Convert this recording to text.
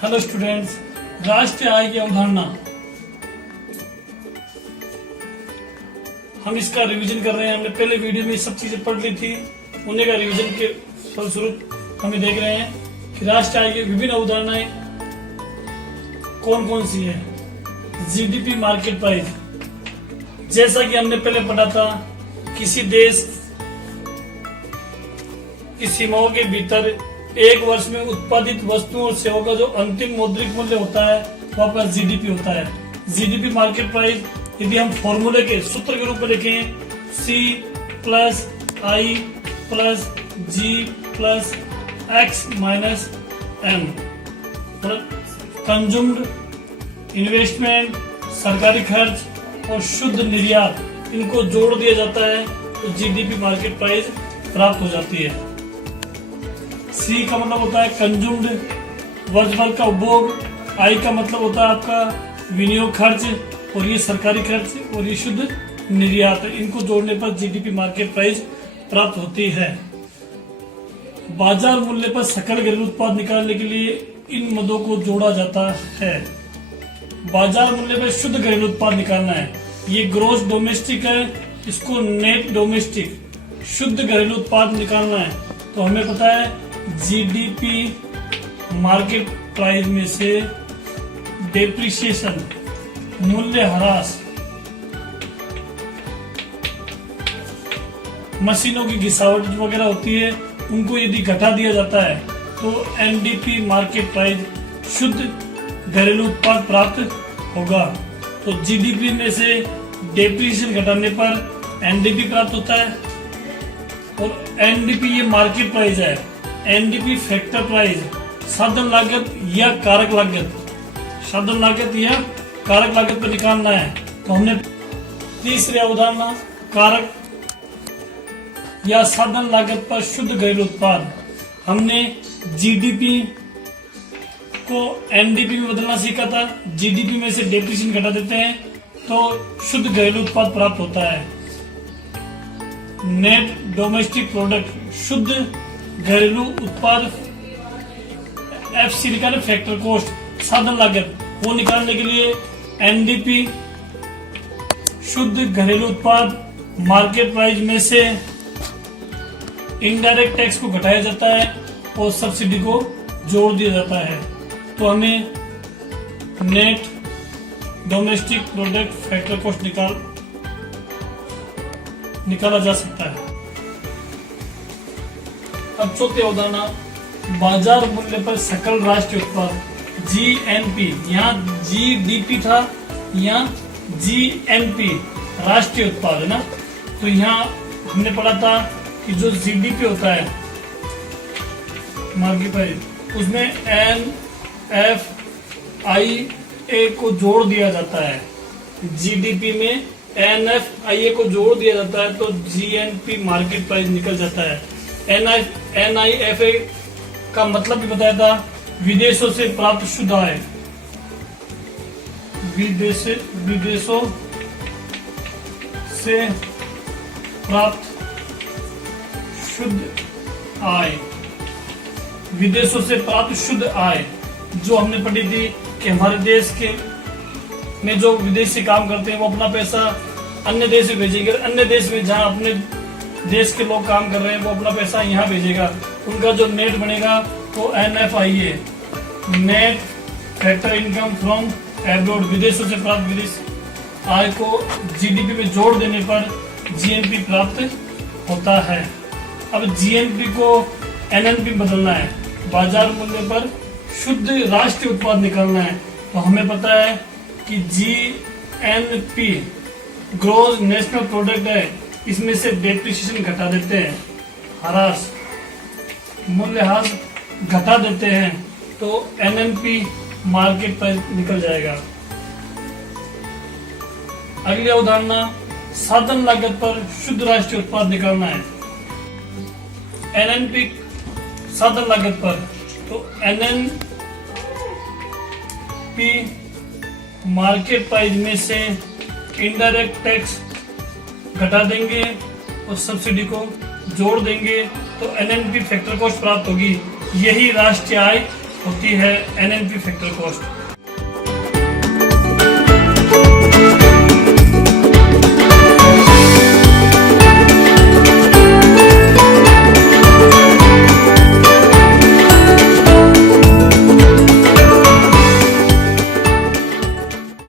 Hello students, राष्ट्रीय आय की अवधारणा हम इसका रिवीजन कर रहे हैं। हमने पहले वीडियो में सब चीजें पढ़ ली थी, उन्हीं का रिवीजन के फलस्वरूप हमें देख रहे हैं कि राष्ट्रीय आय की विभिन्न अवधारणाएं कौन कौन सी है। जीडीपी मार्केट प्राइस, जैसा कि हमने पहले पढ़ा था, किसी देश की सीमाओं के भीतर एक वर्ष में उत्पादित वस्तुओं और सेवाओं का जो अंतिम मौद्रिक मूल्य होता है वो आपका जीडीपी होता है। जीडीपी मार्केट प्राइस यदि हम फॉर्मूले के सूत्र के रूप में लिखें, C plus I plus G plus X minus M, consumed, investment, सरकारी खर्च और शुद्ध निर्यात, इनको जोड़ दिया जाता है तो जीडीपी मार्केट प्राइस प्राप्त हो जाती है। C का मतलब होता है कंज्यूम्ड, वर्ष भर का उपभोग। I का मतलब होता है आपका विनियोग खर्च, और ये सरकारी खर्च, और ये शुद्ध निर्यात। इनको जोड़ने पर जीडीपी मार्केट प्राइस प्राप्त होती है। बाजार मूल्य पर सकल घरेलू उत्पाद निकालने के लिए इन मदों को जोड़ा जाता है। बाजार मूल्य पर शुद्ध घरेलू उत्पाद निकालना है, ये ग्रोस डोमेस्टिक है, इसको नेट डोमेस्टिक शुद्ध घरेलू उत्पाद निकालना है। तो हमें पता है जीडीपी मार्केट प्राइस में से डेप्रिसिएशन, मूल्य ह्रास, मशीनों की घिसावट वगैरह होती है, उनको यदि घटा दिया जाता है तो एनडीपी मार्केट प्राइस शुद्ध घरेलू उत्पाद प्राप्त होगा। तो जीडीपी में से डेप्रिसिएशन घटाने पर एनडीपी प्राप्त होता है, और एनडीपी ये मार्केट प्राइस है। एनडीपी फैक्टर प्राइस, साधन लागत या कारक लागत, साधन लागत या कारक लागत पर निकालना है। तो हमने तीसरी अवधारणा कारक या साधन लागत पर शुद्ध घरेलू उत्पाद, हमने जीडीपी को एनडीपी में बदलना सीखा था। जीडीपी में से डेप्रिसिएशन घटा देते हैं तो शुद्ध घरेलू उत्पाद प्राप्त होता है। नेट डोमेस्टिक प्रोडक्ट, शुद्ध घरेलू उत्पाद, एफसी निकाले फैक्टर कॉस्ट, साधन लागत, वो निकालने के लिए एनडीपी शुद्ध घरेलू उत्पाद मार्केट प्राइस में से इनडायरेक्ट टैक्स को घटाया जाता है और सब्सिडी को जोड़ दिया जाता है। तो हमें net domestic product factor cost निकाला जा सकता है। अब चौथी अवधारणा बाजार मूल्य पर सकल राष्ट्रीय उत्पाद, जीएनपी। यहाँ जीडीपी था, यहाँ जीएनपी राष्ट्रीय उत्पाद है ना। तो यहाँ हमने पढ़ा था कि जो जीडीपी होता है मार्केट प्राइस, उसमें एनएफआईए को जोड़ दिया जाता है। जीडीपी में एनएफआईए को जोड़ दिया जाता है तो जीएनपी मार्केट प्राइस निकल जाता है। एनआईएफए का मतलब भी बताया था, विदेशों से प्राप्त शुद्ध आय, विदेशों से प्राप्त शुद्ध आय, विदेशों से प्राप्त शुद्ध आय जो हमने पढ़ी थी कि हमारे देश के में जो विदेशी काम करते हैं वो अपना पैसा अन्य देश में भेजेंगे। अन्य देश में जहां अपने देश के लोग काम कर रहे हैं वो अपना पैसा यहाँ भेजेगा। उनका जो नेट बनेगा वो NFIA, net factor income from abroad, विदेशों से प्राप्त विदेशी आय को जीडीपी में जोड़ देने पर जीएनपी प्राप्त होता है। अब जीएनपी को एनएनपी बदलना है, बाजार मूल्य पर शुद्ध राष्ट्रीय उत्पाद निकालना है। तो हमें पता है कि जीएनपी ग्रोस नेशनल प्रोडक्ट है, इसमें से डेप्रिसिएशन घटा देते हैं, ह्रास, मूल्यह्रास घटा देते हैं, तो एनएनपी मार्केट प्राइस निकल जाएगा। अगली अवधारणा साधन लागत पर शुद्ध राष्ट्रीय उत्पाद निकालना है। एनएनपी साधन लागत पर, तो एनएनपी मार्केट प्राइस में से इनडायरेक्ट टैक्स घटा देंगे और सब्सिडी को जोड़ देंगे तो एनएनपी फैक्टर कॉस्ट प्राप्त होगी। यही राष्ट्रीय आय होती है एनएनपी फैक्टर कॉस्ट।